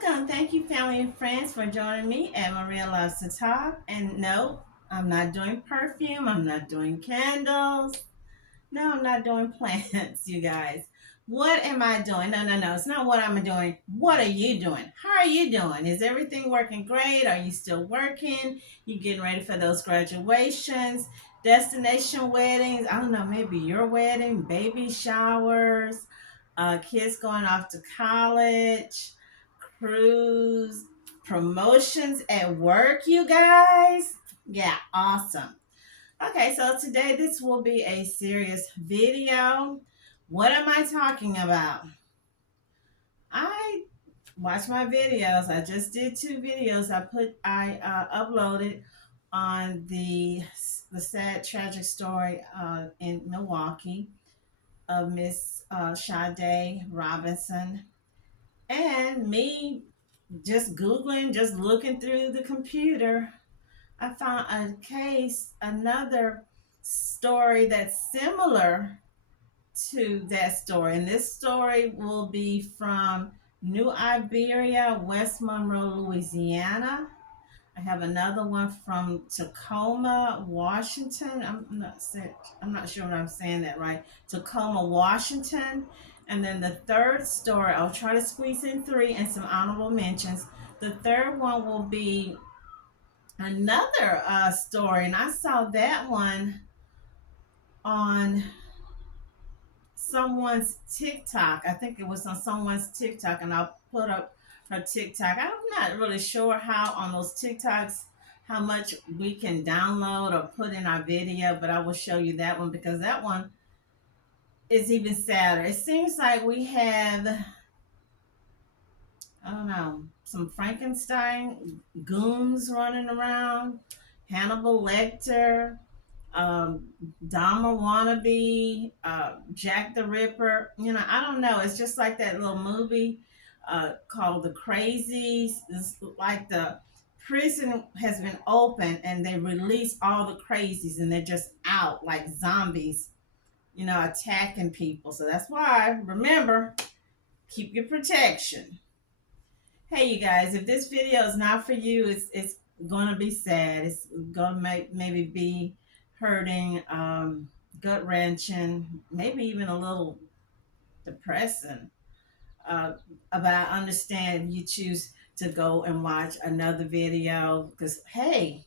Welcome. Thank you, family and friends, for joining me at Maria Loves to Talk. And no, I'm not doing perfume. I'm not doing candles. No, I'm not doing plants, you guys. What am I doing? No. It's not what I'm doing. What are you doing? How are you doing? Is everything working great? Are you still working? You getting ready for those graduations, destination weddings? I don't know, maybe your wedding, baby showers, kids going off to college, cruise, promotions at work, you guys. Yeah, awesome. Okay, so today this will be a serious video. What am I talking about? I watch my videos. I just did two videos. I uploaded on the sad tragic story in Milwaukee of Miss Sade Robinson, and me just googling, just looking through the computer. I found another story that's similar to that story. And this story will be from New Iberia, West Monroe, Louisiana. I have another one from Tacoma, Washington. I'm not sure if I'm saying that right. Tacoma, Washington. And then the third story, I'll try to squeeze in three and some honorable mentions. The third one will be another story, and I saw that one on someone's TikTok. I think it was on someone's TikTok, and I'll put up her TikTok. I'm not really sure how on those TikToks how much we can download or put in our video, but I will show you that one because that one is even sadder. It seems like we have, I don't know, some Frankenstein goons running around, Hannibal Lecter, um, Dahmer wannabe, Jack the Ripper. I don't know. It's just like that little movie called The Crazies. It's like the prison has been opened and they release all the crazies and they're just out like zombies, attacking people. So that's why, remember, keep your protection. Hey, you guys, if this video is not for you, it's gonna be sad. It's gonna maybe be hurting, gut wrenching, maybe even a little depressing. Uh, but I understand if you choose to go and watch another video because hey,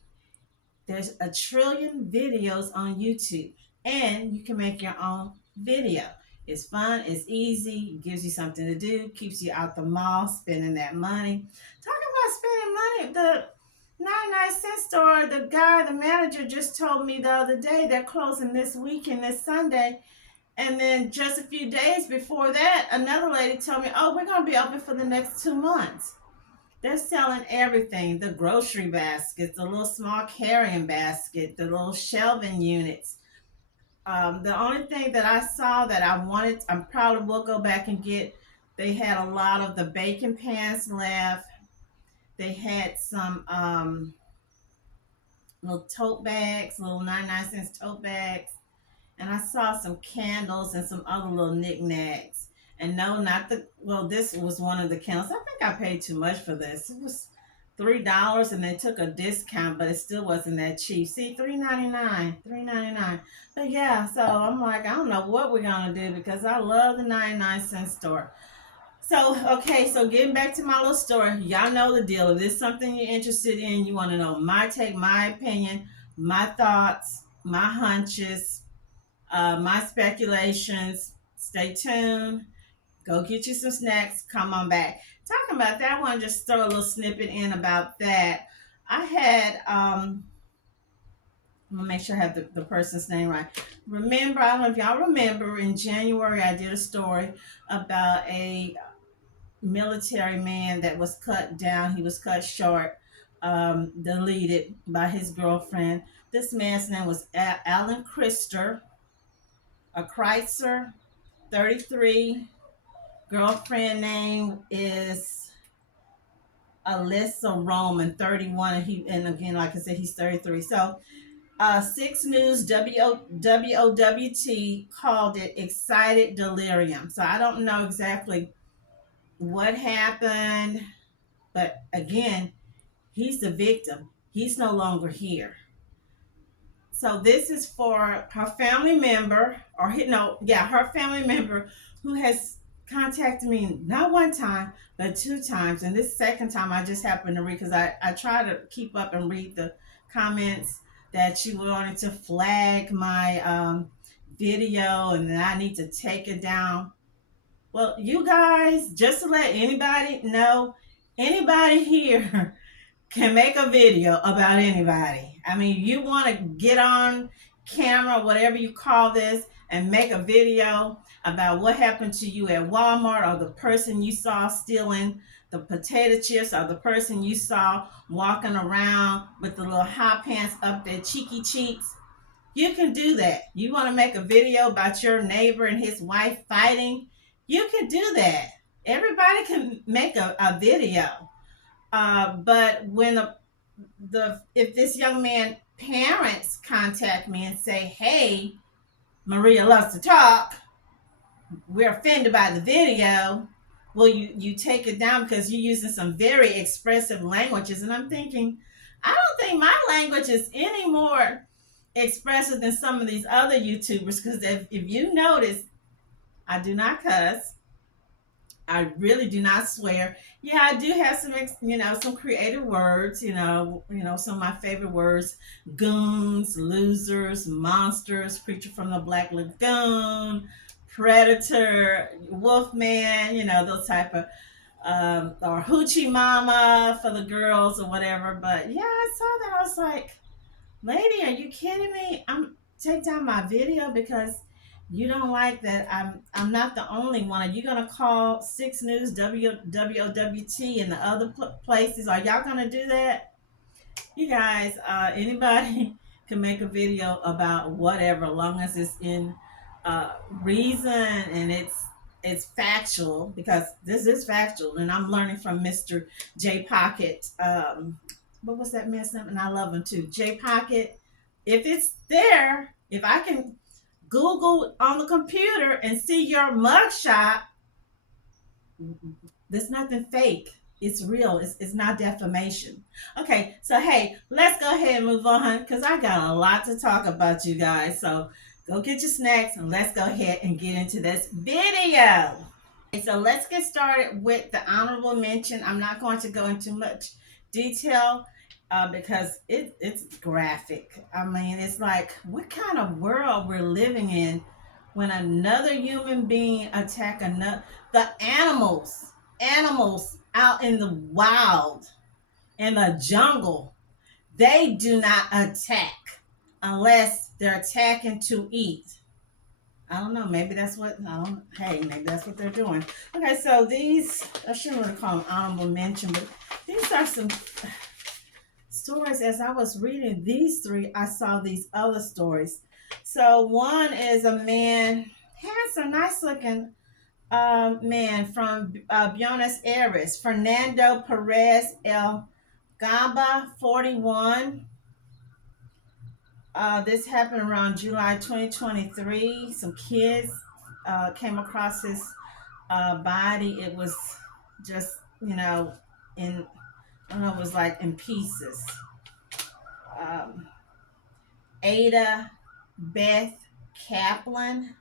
there's a trillion videos on YouTube, and you can make your own video. It's fun, it's easy, gives you something to do, keeps you out the mall spending that money. Talking about spending money, the 99-cent store, the manager just told me the other day they're closing this weekend, this Sunday. And then just a few days before that, another lady told me, oh, we're going to be open for the next 2 months. They're selling everything, the grocery baskets, the little small carrying basket, the little shelving units. The only thing that I saw that I wanted, I probably will go back and get, they had a lot of the baking pans left. They had some little tote bags, little 99-cent tote bags. And I saw some candles and some other little knickknacks. And no, not the, well, this was one of the candles. I think I paid too much for this. It was $3 and they took a discount, but it still wasn't that cheap. See, $3.99, $3.99. But yeah, so I'm like, I don't know what we're gonna do because I love the 99-cent store. So okay, so getting back to my little story, y'all know the deal. If this is something you're interested in, you want to know my take, my opinion, my thoughts, my hunches, my speculations. Stay tuned. Go get you some snacks. Come on back. Talking about that one, just throw a little snippet in about that. I had, I'm gonna make sure I have the person's name right. Remember, I don't know if y'all remember, in January I did a story about a military man that was cut down. He was cut short, deleted by his girlfriend. This man's name was Alan Krister, a Kreitzer, 33. Girlfriend name is Alyssa Roman, 31. And again, like I said, he's 33. So 6 News WOWT called it excited delirium. So I don't know exactly what happened. But again, he's the victim. He's no longer here. So this is for her family member, or no, yeah, her family member who has contacted me not one time, but two times. And this second time I just happened to read because I try to keep up and read the comments that she wanted to flag my video and that I need to take it down. Well, you guys, just to let anybody know, anybody here can make a video about anybody. I mean, you want to get on camera, whatever you call this, and make a video about what happened to you at Walmart, or the person you saw stealing the potato chips, or the person you saw walking around with the little hot pants up their cheeky cheeks. You can do that. You want to make a video about your neighbor and his wife fighting? You can do that. Everybody can make a video. But when if this young man parents contact me and say, "Hey, Maria loves to talk. We're offended by the video. Will you take it down because you're using some very expressive languages?" And I'm thinking, I don't think my language is any more expressive than some of these other YouTubers, because if you notice, I do not cuss. I really do not swear. Yeah, I do have some, some creative words. Some of my favorite words: goons, losers, monsters, creature from the Black Lagoon, predator, wolfman. Those type of, or hoochie mama for the girls or whatever. But yeah, I saw that. I was like, lady, are you kidding me? I'm take down my video because you don't like that I'm not the only one. Are you gonna call 6 News, WWT, and the other places? Are y'all gonna do that? You guys, anybody can make a video about whatever, as long as it's in reason and it's factual, because this is factual, and I'm learning from Mr. J Pocket. What was that man's name? And I love him too, J Pocket. If it's there, if I can Google on the computer and see your mugshot, there's nothing fake. It's real. It's not defamation. Okay, so hey, let's go ahead and move on because I got a lot to talk about, you guys. So go get your snacks and let's go ahead and get into this video. Okay, so let's get started with the honorable mention. I'm not going to go into much detail because it's graphic. I mean, it's like, what kind of world we're living in when another human being attack the animals out in the wild, in the jungle. They do not attack unless they're attacking to eat. I don't know. Maybe that's what. Maybe that's what they're doing. Okay, so these, I shouldn't really call them honorable mention, but these are some stories. As I was reading these three, I saw these other stories. So one is a man, handsome, nice looking man from Buenos Aires, Fernando Perez El Gamba, 41. This happened around July 2023. Some kids came across his body. It was just, in, I don't know, it was like in pieces. Ada Beth Kaplan,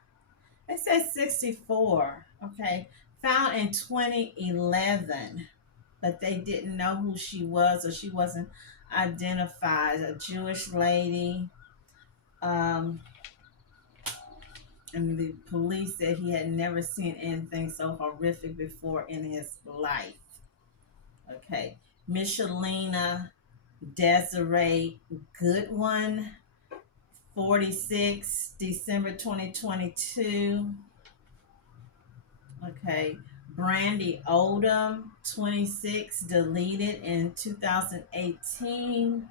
it says 64. Okay, found in 2011, but they didn't know who she was, or she wasn't identified. A Jewish lady. And the police said he had never seen anything so horrific before in his life. Okay, Michelina Desiree Goodwin, 46, December 2022. Okay, Brandy Odom, 26, deleted in 2018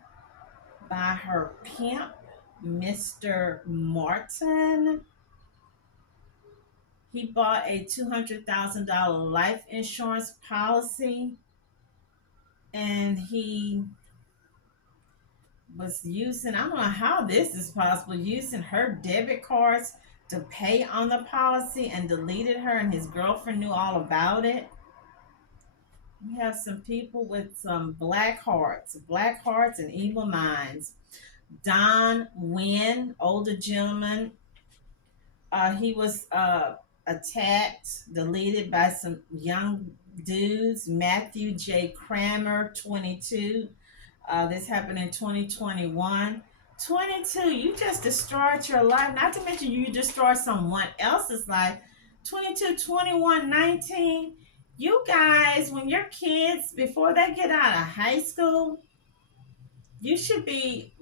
by her pimp, Mr. Martin. He bought a $200,000 life insurance policy, and he was using, I don't know how this is possible, using her debit cards to pay on the policy, and deleted her, and his girlfriend knew all about it. We have some people with some black hearts and evil minds. Don Wynn, older gentleman, he was attacked, deleted by some young dudes. Matthew J. Kramer, 22. This happened in 2021. 22, you just destroyed your life. Not to mention you destroyed someone else's life. 22, 21, 19. You guys, when your kids, before they get out of high school, you should be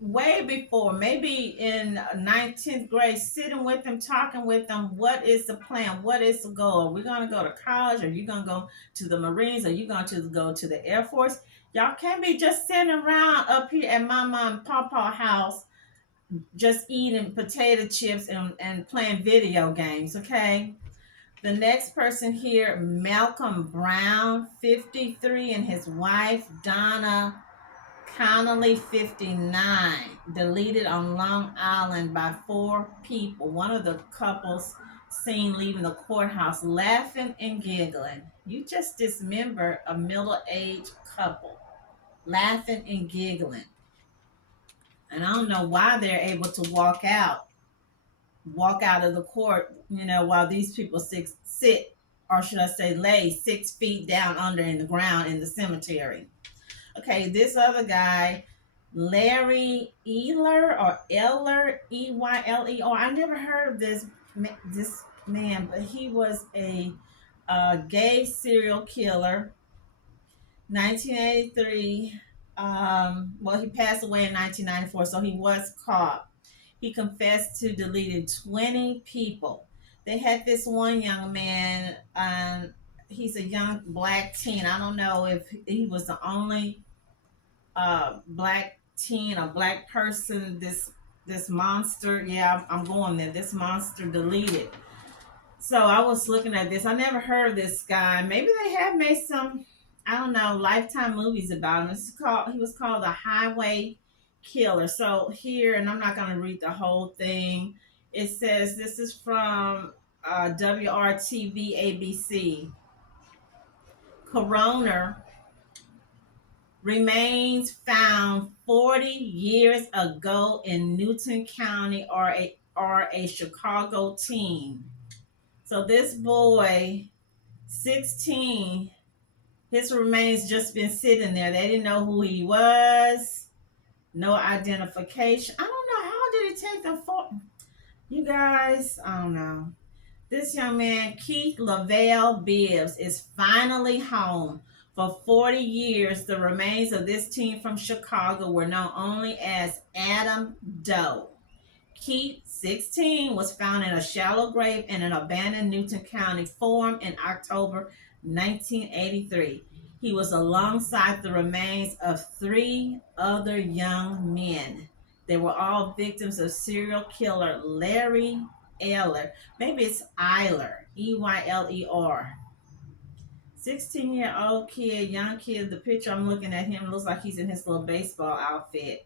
way before, maybe in 19th grade, sitting with them, talking with them. What is the plan? What is the goal? Are we going to go to college? Are you going to go to the Marines? Are you going to go to the Air Force? Y'all can't be just sitting around up here at mama and papa house just eating potato chips and playing video games, okay? The next person here, Malcolm Brown, 53, and his wife, Donna Connolly, 59, deleted on Long Island by 4 people. One of the couples seen leaving the courthouse laughing and giggling. You just dismembered a middle-aged couple, laughing and giggling. And I don't know why they're able to walk out of the court, while these people sit, or should I say lay 6 feet down under in the ground in the cemetery. Okay, this other guy, Larry Eyler, I never heard of this man, but he was a gay serial killer. 1983. Well, he passed away in 1994, so he was caught. He confessed to deleting 20 people. They had this one young man. He's a young black teen. I don't know if he was the only black teen or black person. This monster. Yeah, I'm going there. This monster deleted. So I was looking at this. I never heard of this guy. Maybe they have made some, I don't know, Lifetime movies about him. He was called the Highway Killer. So here, and I'm not going to read the whole thing. It says this is from WRTV ABC. Coroner remains found 40 years ago in Newton County or a Chicago teen. So this boy, 16, his remains just been sitting there. They didn't know who he was. No identification. I don't know. How did it take them for? You guys, I don't know. This young man, Keith Lavelle Bibbs, is finally home. For 40 years, the remains of this teen from Chicago were known only as Adam Doe. Keith, 16, was found in a shallow grave in an abandoned Newton County farm in October 1983. He was alongside the remains of 3 other young men. They were all victims of serial killer Larry Eyler. Maybe it's Eyler, Eyler. 16-year-old kid, young kid. The picture I'm looking at him looks like he's in his little baseball outfit.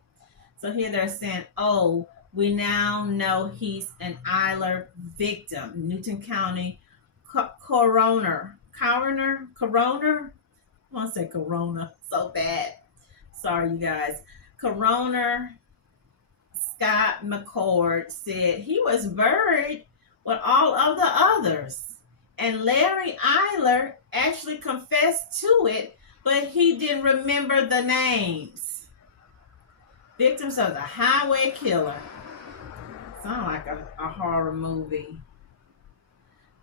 So here they're saying, oh, we now know he's an Eyler victim. Newton County coroner. I want to say corona so bad. Sorry, you guys. Coroner Scott McCord said he was buried with all of the others. And Larry Eyler actually confessed to it, but he didn't remember the names. Victims of the Highway Killer. Sound like a horror movie.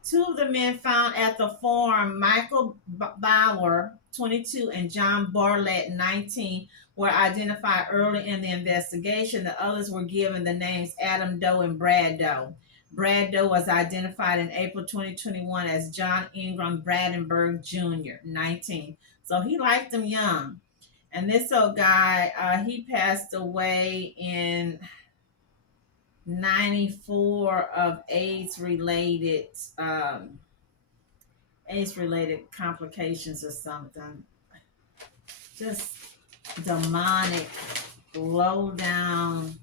2 of the men found at the farm, Michael Bauer, 22, and John Bartlett, 19, were identified early in the investigation. The others were given the names Adam Doe and Brad Doe. Brad Doe was identified in April 2021 as John Ingram Bradenberg Jr., 19. So he liked them young. And this old guy, he passed away in 94 of AIDS-related complications or something. Just demonic, low down,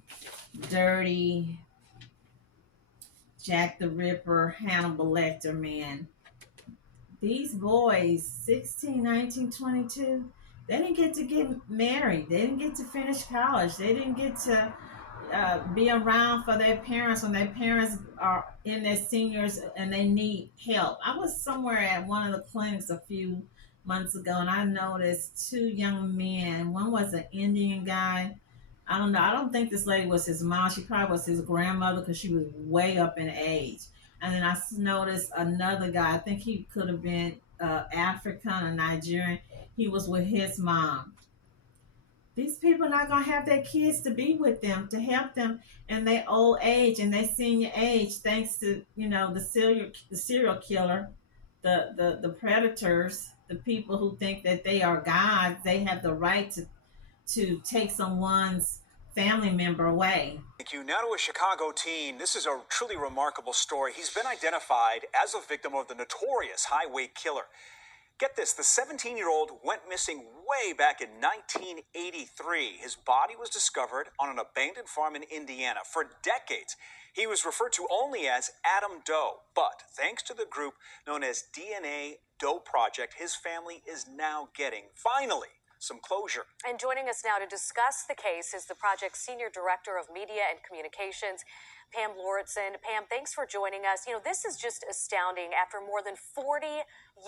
dirty, Jack the Ripper, Hannibal Lecter man. these boys, 16, 19, 22, they didn't get to get married. They didn't get to finish college. They didn't get to be around for their parents when their parents are in their seniors and they need help. I was somewhere at one of the clinics a few months ago and I noticed two young men. One was an Indian guy. I don't know. I don't think this lady was his mom. She probably was his grandmother because she was way up in age. And then I noticed another guy. I think he could have been African or Nigerian. He was with his mom. These people are not gonna have their kids to be with them to help them in their old age and their senior age, thanks to the serial killer, the predators, the people who think that they are gods. They have the right to take someone's family member away. Thank you. Now to a Chicago teen. This is a truly remarkable story. He's been identified as a victim of the notorious highway killer. Get this, the 17-year-old went missing way back in 1983. His body was discovered on an abandoned farm in Indiana. For decades, he was referred to only as Adam Doe. But thanks to the group known as DNA Doe Project, his family is now getting, finally, some closure. And joining us now to discuss the case is the project's Senior Director of Media and Communications, Pam Lauritsen. Pam, thanks for joining us. You know, this is just astounding. After more than 40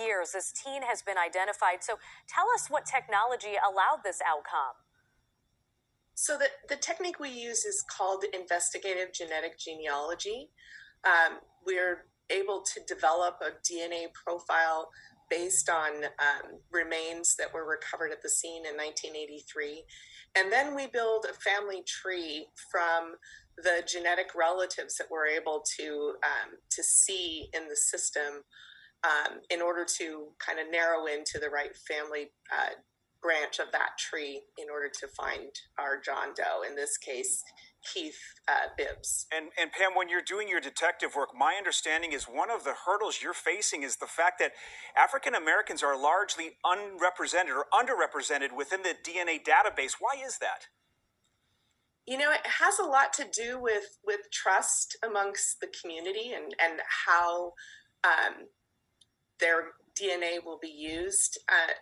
years, this teen has been identified. So tell us what technology allowed this outcome. So the technique we use is called investigative genetic genealogy. We're able to develop a DNA profile based on remains that were recovered at the scene in 1983. And then we build a family tree from the genetic relatives that we're able to see in the system in order to kind of narrow into the right family branch of that tree in order to find our John Doe, in this case, Keith Bibbs. And Pam, when you're doing your detective work, my understanding is one of the hurdles you're facing is the fact that African Americans are largely unrepresented or underrepresented within the DNA database. Why is that? You know, it has a lot to do with trust amongst the community and how their DNA will be used.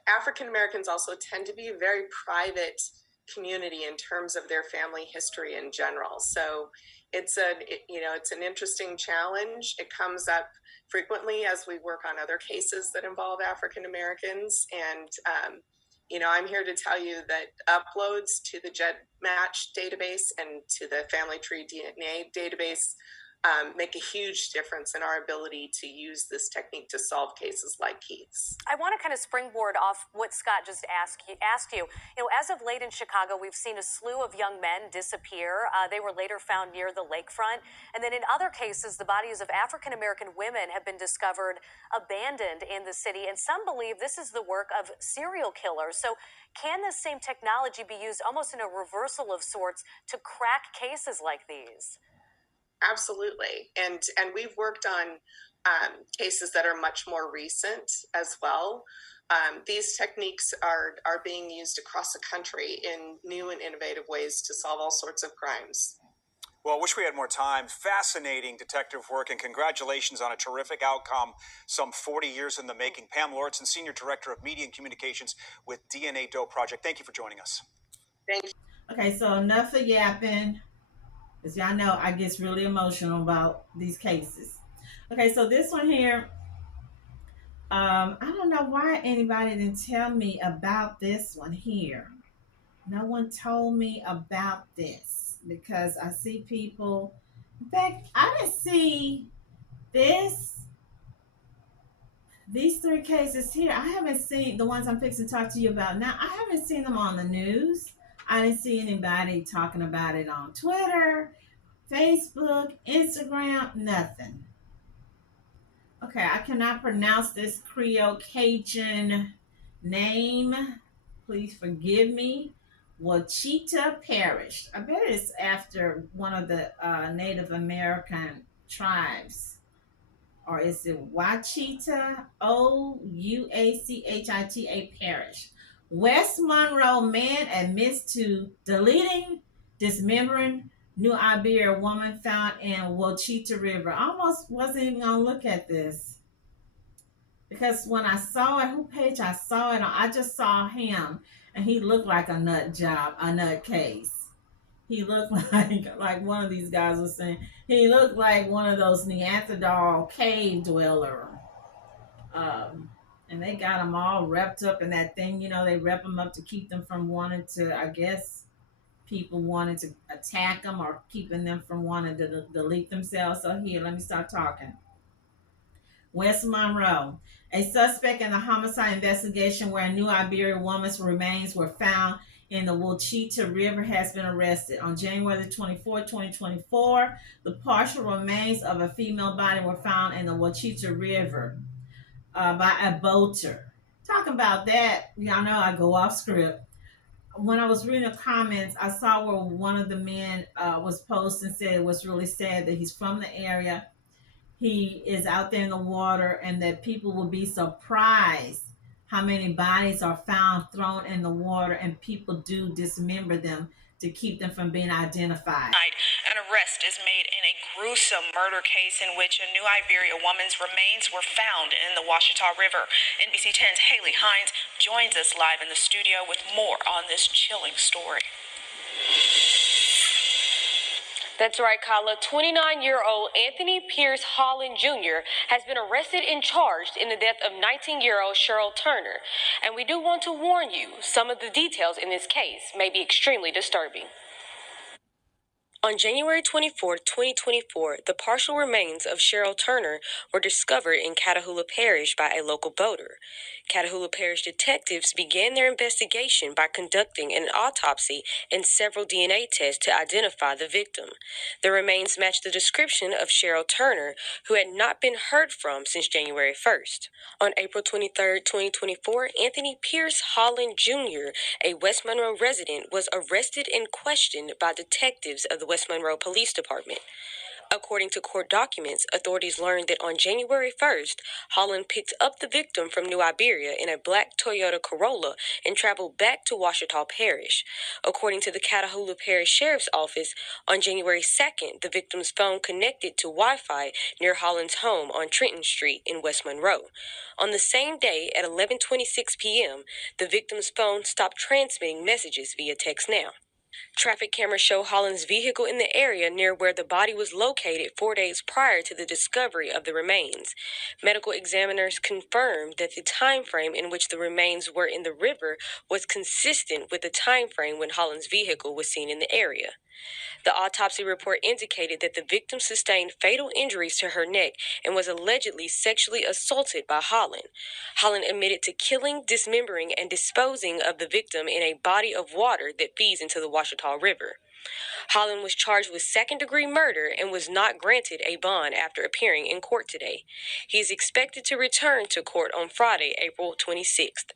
African Americans also tend to be a very private community in terms of their family history in general. So it's an interesting challenge. It comes up frequently as we work on other cases that involve African Americans. And I'm here to tell you that uploads to the GEDmatch database and to the Family Tree DNA database make a huge difference in our ability to use this technique to solve cases like Keith's. I want to kind of springboard off what Scott just asked you. You know, as of late in Chicago, we've seen a slew of young men disappear. They were later found near the lakefront. And then in other cases, the bodies of African-American women have been discovered abandoned in the city. And some believe this is the work of serial killers. So can this same technology be used almost in a reversal of sorts to crack cases like these? Absolutely. And we've worked on cases that are much more recent as well. These techniques are being used across the country in new and innovative ways to solve all sorts of crimes. Well, I wish we had more time. Fascinating detective work, and congratulations on a terrific outcome some 40 years in the making. Pam Lauritsen, Senior Director of Media and Communications with DNA Doe Project. Thank you for joining us. Thank you. Okay, so enough of yapping. As y'all know, I get really emotional about these cases. Okay, so this one here, I don't know why anybody didn't tell me about this one here. No one told me about this because I see people. In fact, I didn't see this. These three cases here, I haven't seen the ones I'm fixing to talk to you about now. I haven't seen them on the news. I didn't see anybody talking about it on Twitter, Facebook, Instagram, nothing. Okay, I cannot pronounce this Creole Cajun name. Please forgive me. Ouachita Parish. I bet it's after one of the Native American tribes. Or is it Ouachita? Ouachita Parish. West Monroe man admits to deleting, dismembering New Iberia woman found in Ouachita River. I almost wasn't even gonna look at this because when I saw it, who page I saw it on, I just saw him, and he looked like a nut job, a nut case. He looked like one of these guys was saying. He looked like one of those Neanderthal cave dweller. And they got them all wrapped up in that thing. You know, they wrap them up to keep them from wanting to. I guess people wanted to attack them or keeping them from wanting to delete themselves. So here, let me start talking. West Monroe. A suspect in a homicide investigation where a New Iberia woman's remains were found in the Ouachita River has been arrested. On January the 24th, 2024, the partial remains of a female body were found in the Ouachita River by a boater. Talking about that, y'all know I go off script. When I was reading the comments, I saw where one of the men was posting and said it was really sad that he's from the area, he is out there in the water, and that people will be surprised how many bodies are found thrown in the water, and people do dismember them to keep them from being identified. An arrest is made in a gruesome murder case in which a New Iberia woman's remains were found in the Ouachita River. NBC 10's Haley Hines joins us live in the studio with more on this chilling story. That's right, Kyla. 29-year-old Anthony Holland Jr. has been arrested and charged in the death of 19-year-old Sheryl Turner. And we do want to warn you, some of the details in this case may be extremely disturbing. On January 24, 2024, the partial remains of Sheryl Turner were discovered in Catahoula Parish by a local boater. Catahoula Parish detectives began their investigation by conducting an autopsy and several DNA tests to identify the victim. The remains matched the description of Sheryl Turner, who had not been heard from since January 1st. On April 23, 2024, Anthony Holland Jr., a West Monroe resident, was arrested and questioned by detectives of the West Monroe Police Department. According to court documents, authorities learned that on January 1st, Holland picked up the victim from New Iberia in a black Toyota Corolla and traveled back to Ouachita Parish. According to the Catahoula Parish Sheriff's Office, on January 2nd, the victim's phone connected to Wi-Fi near Holland's home on Trenton Street in West Monroe. On the same day at 11:26 p.m., the victim's phone stopped transmitting messages via text now. Traffic cameras show Holland's vehicle in the area near where the body was located 4 days prior to the discovery of the remains. Medical examiners confirmed that the time frame in which the remains were in the river was consistent with the time frame when Holland's vehicle was seen in the area. The autopsy report indicated that the victim sustained fatal injuries to her neck and was allegedly sexually assaulted by Holland. Holland admitted to killing, dismembering, and disposing of the victim in a body of water that feeds into the Ouachita River. Holland was charged with second-degree murder and was not granted a bond after appearing in court today. He is expected to return to court on Friday, April 26th.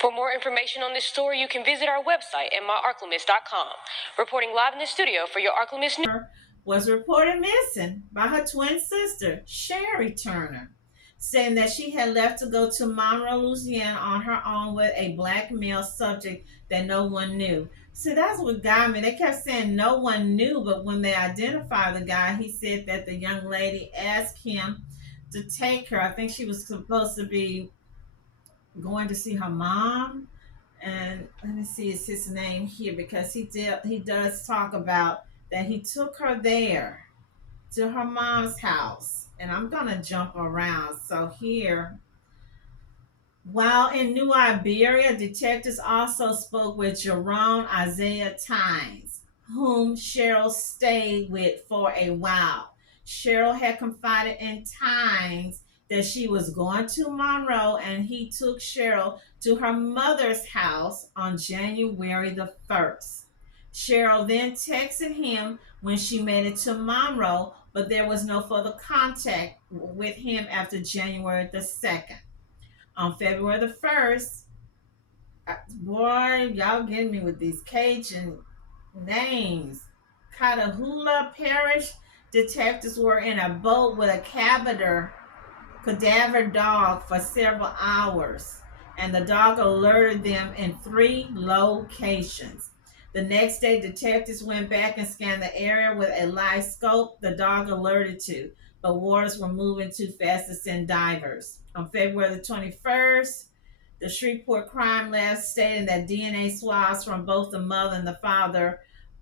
For more information on this story, you can visit our website at myarklymist.com. Reporting live in the studio for your Arklymist News. Was reported missing by her twin sister, Sheryl Turner, saying that she had left to go to Monroe, Louisiana on her own with a black male subject that no one knew. See, that's what got me. They kept saying no one knew, but when they identified the guy, he said that the young lady asked him to take her. I think she was supposed to be going to see her mom, and let me see, is his name here, because he does talk about that he took her there to her mom's house. And I'm gonna jump around. So here, while in New Iberia, detectives also spoke with Jerome Isaiah Tynes, whom Sheryl stayed with for a while. Sheryl had confided in Tynes that she was going to Monroe, and he took Sheryl to her mother's house on January the 1st. Sheryl then texted him when she made it to Monroe, but there was no further contact with him after January the 2nd. On February the 1st, boy, y'all getting me with these Cajun names. Catahoula Parish detectives were in a boat with a cadaver dog for several hours, and the dog alerted them in 3 locations. The next day, detectives went back and scanned the area with a live scope the dog alerted to, but waters were moving too fast to send divers. On February the 21st, the Shreveport Crime Lab stated that DNA swabs from both the mother and the father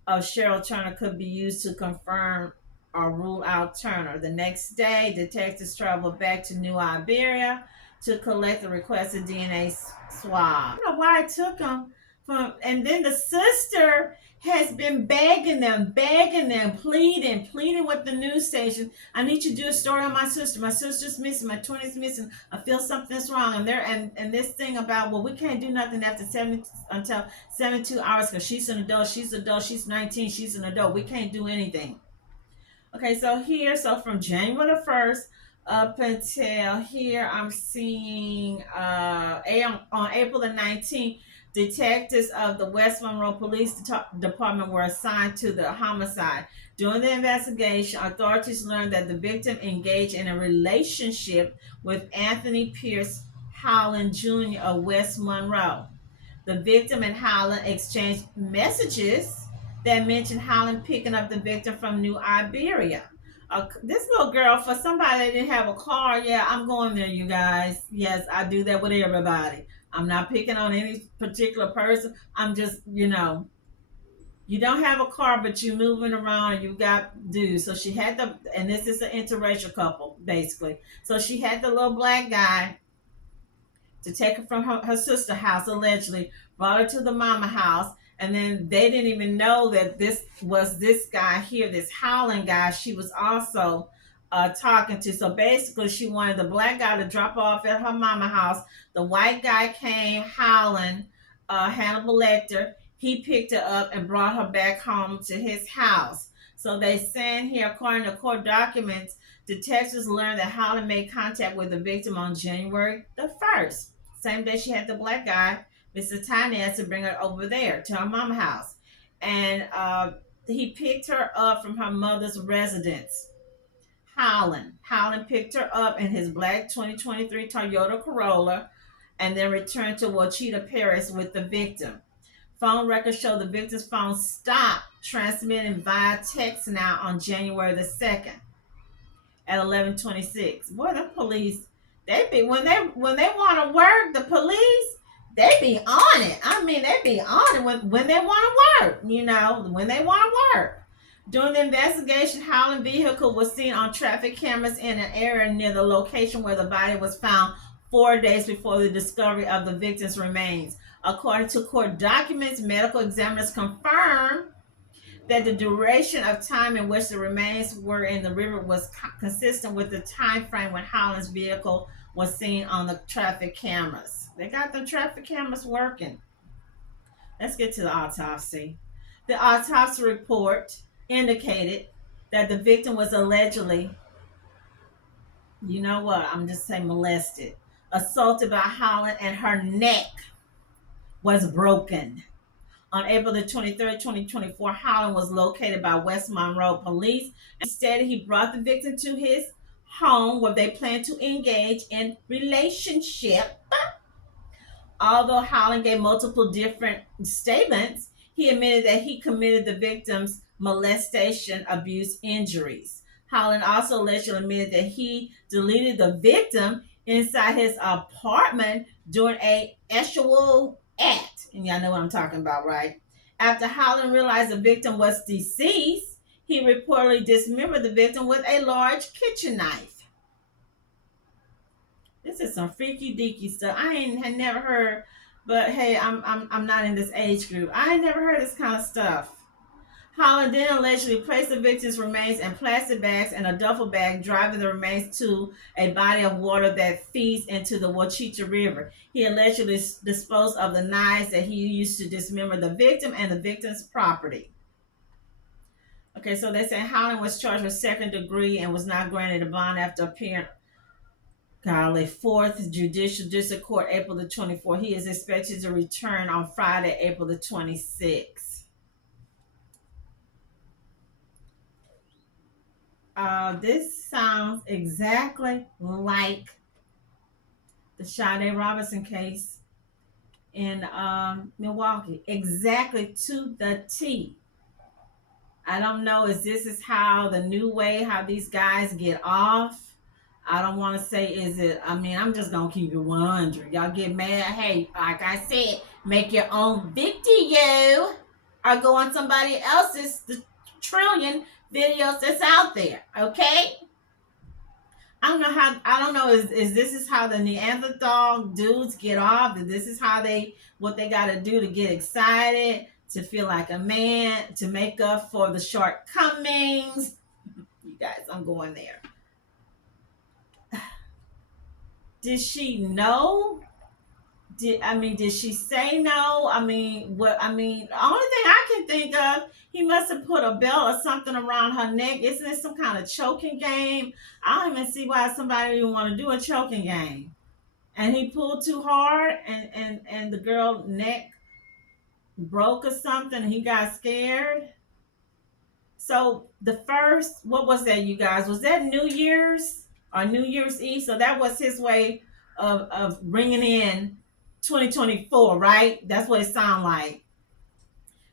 of Sheryl Turner could be used to confirm or rule out Turner. The next day, detectives traveled back to New Iberia to collect the requested DNA swab. I don't know why it took them from, and then the sister has been begging them, pleading with the news station. I need you to do a story on my sister. My sister's missing. My twin is missing. I feel something's wrong. And there and this thing about, well, we can't do nothing after 70 until 72 hours because she's an adult. She's an adult. She's 19. She's an adult. We can't do anything. Okay, so from January the 1st up until here, I'm seeing on April the 19th, detectives of the West Monroe Police Department were assigned to the homicide. During the investigation, authorities learned that the victim engaged in a relationship with Anthony Pierce Holland Jr. of West Monroe. The victim and Holland exchanged messages that mentioned Holland picking up the victim from New Iberia. This little girl, for somebody that didn't have a car, yeah, I'm going there, you guys. Yes, I do that with everybody. I'm not picking on any particular person. I'm just, you don't have a car, but you're moving around and you got dudes. So she had and this is an interracial couple, basically. So she had the little black guy to take her from her sister's house, allegedly, brought her to the mama house, and then they didn't even know that this was this guy here, this Howland guy she was also talking to. So basically, she wanted the black guy to drop off at her mama house. The white guy came, Howland, Hannibal Lecter. He picked her up and brought her back home to his house. So they saying here, according to court documents, detectives learned that Howland made contact with the victim on January the 1st. Same day she had the black guy, Mr. Tinez, to bring her over there to her mama house. And he picked her up from her mother's residence. Holland picked her up in his black 2023 Toyota Corolla and then returned to Ouachita Parish with the victim. Phone records show the victim's phone stopped transmitting via text now on January the 2nd at 11:26. Boy, the police, they be when they want to work, the police, they be on it. I mean, they be on it when they want to work, when they want to work. During the investigation, Howland vehicle was seen on traffic cameras in an area near the location where the body was found 4 days before the discovery of the victim's remains. According to court documents, medical examiners confirmed that the duration of time in which the remains were in the river was consistent with the time frame when Howland's vehicle was seen on the traffic cameras. They got the traffic cameras working. Let's get to the autopsy. The autopsy report indicated that the victim was allegedly, I'm just saying molested, assaulted by Howland, and her neck was broken. On April the 23rd, 2024, Holland was located by West Monroe police. Instead, he brought the victim to his home where they planned to engage in relationship. Although Holland gave multiple different statements, he admitted that he committed the victim's molestation, abuse, injuries. Holland also allegedly admitted that he deleted the victim inside his apartment during a sexual act. And y'all know what I'm talking about, right? After Holland realized the victim was deceased, he reportedly dismembered the victim with a large kitchen knife. This is some freaky deaky stuff. Had never heard, but hey, I'm not in this age group. I ain't never heard this kind of stuff. Holland then allegedly placed the victim's remains in plastic bags and a duffel bag, driving the remains to a body of water that feeds into the Ouachita River. He allegedly disposed of the knives that he used to dismember the victim and the victim's property. Okay, so they say Holland was charged with second degree and was not granted a bond after appearing Fourth Judicial District Court, April the 24th. He is expected to return on Friday, April the 26th. This sounds exactly like the Sade Robinson case in Milwaukee. Exactly to the T. I don't know. Is how the new way how these guys get off? I don't want to say is it. I mean, I'm just gonna keep it 100. Y'all get mad? Hey, like I said, make your own video, or go on somebody else's the trillion videos that's out there. Okay. I don't know how. I don't know. Is this is how the Neanderthal dudes get off? That this is how they what they got to do to get excited, to feel like a man, to make up for the shortcomings. You guys, I'm going there. Did she know? Did she say no? I mean, what? I mean, the only thing I can think of, he must have put a belt or something around her neck. Isn't it some kind of choking game? I don't even see why somebody would want to do a choking game. And he pulled too hard, and the girl neck broke or something. And he got scared. So the first, what was that, you guys? Was that New Year's or New Year's Eve? So that was his way of bringing in 2024, right? That's what it sounded like.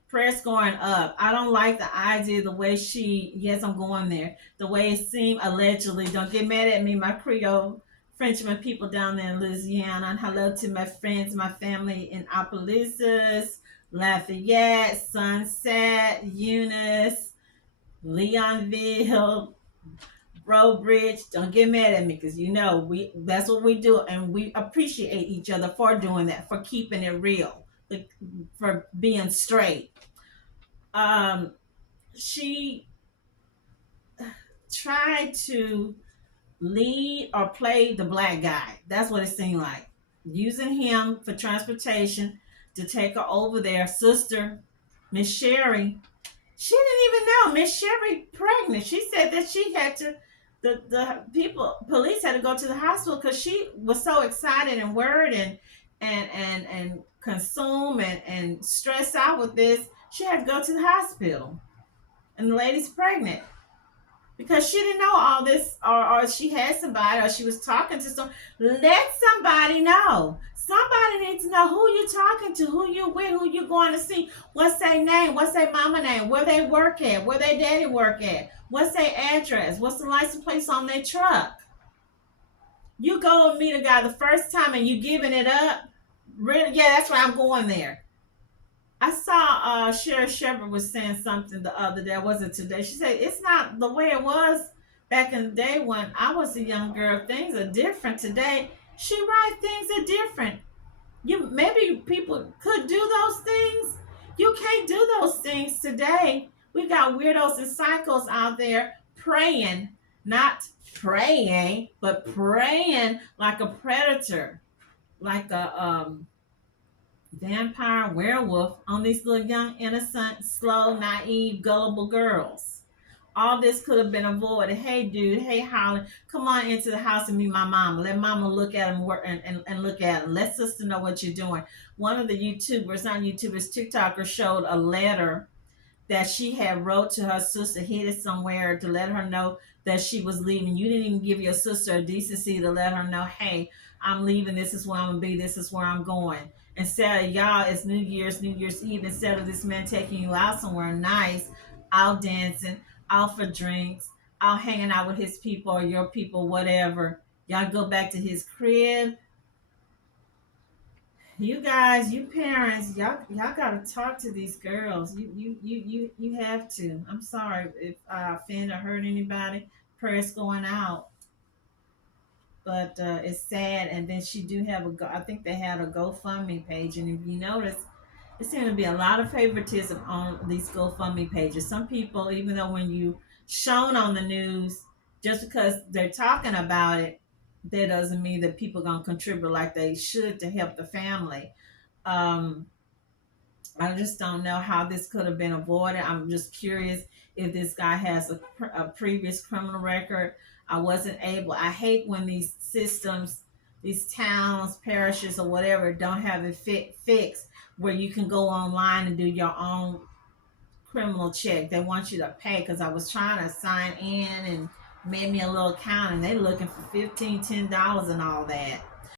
Prayers going up. I don't like the idea, the way she, yes, I'm going there. The way it seemed allegedly. Don't get mad at me, my Creole Frenchman people down there in Louisiana. And hello to my friends, my family in Opelousas, Lafayette, Sunset, Eunice, Leonville, Bro Bridge. Don't get mad at me, because you know we that's what we do, and we appreciate each other for doing that, for keeping it real, like, for being straight. She tried to lead or play the black guy. That's what it seemed like. Using him for transportation to take her over there. Sister, Miss Sherry, she didn't even know Miss Sherry pregnant. She said that she had to, the people, police had to go to the hospital because she was so excited and worried and consumed and stressed out with this. She had to go to the hospital, and the lady's pregnant because she didn't know all this, or she had somebody, or she was talking to some. Let somebody know. Somebody needs to know who you're talking to, who you with, who you going to see. What's their name? What's their mama name? Where they work at? Where their daddy work at? What's their address? What's the license plate on their truck? You go and meet a guy the first time and you giving it up. Really? Yeah, that's why I'm going there. I saw Sheryl Shepherd was saying something the other day. Was it today? She said it's not the way it was back in the day when I was a young girl. Things are different today. She right, things are different. You maybe people could do those things. You can't do those things today. We got weirdos and psychos out there praying, not praying, but praying like a predator, like a vampire werewolf on these little young, innocent, slow, naive, gullible girls. All this could have been avoided. Hey, dude. Hey, Holland. Come on into the house and meet my mama. Let mama look at him and look at him. Let sister know what you're doing. One of the YouTubers, not YouTubers, TikTokers, showed a letter that she had wrote to her sister, hid it somewhere to let her know that she was leaving. You didn't even give your sister a decency to let her know, hey, I'm leaving. This is where I'm gonna be. This is where I'm going. Instead of y'all, it's New Year's Eve. Instead of this man taking you out somewhere nice, out dancing, out for drinks, out hanging out with his people or your people, whatever. Y'all go back to his crib. You guys, you parents, y'all gotta talk to these girls. You have to. I'm sorry if I offend or hurt anybody. Prayers going out, but it's sad. And then she do have I think they had a GoFundMe page, and if you notice, it seems to be a lot of favoritism on these GoFundMe pages. Some people, even though when you shown on the news, just because they're talking about it, that doesn't mean that people gonna contribute like they should to help the family. Um, I just don't know how this could have been avoided. I'm just curious if this guy has a previous criminal record. I wasn't able. I hate when these systems, these towns, parishes, or whatever, don't have it fixed where you can go online and do your own criminal check. They want you to pay, because I was trying to sign in and made me a little account, and they looking for $15, $10 and all that.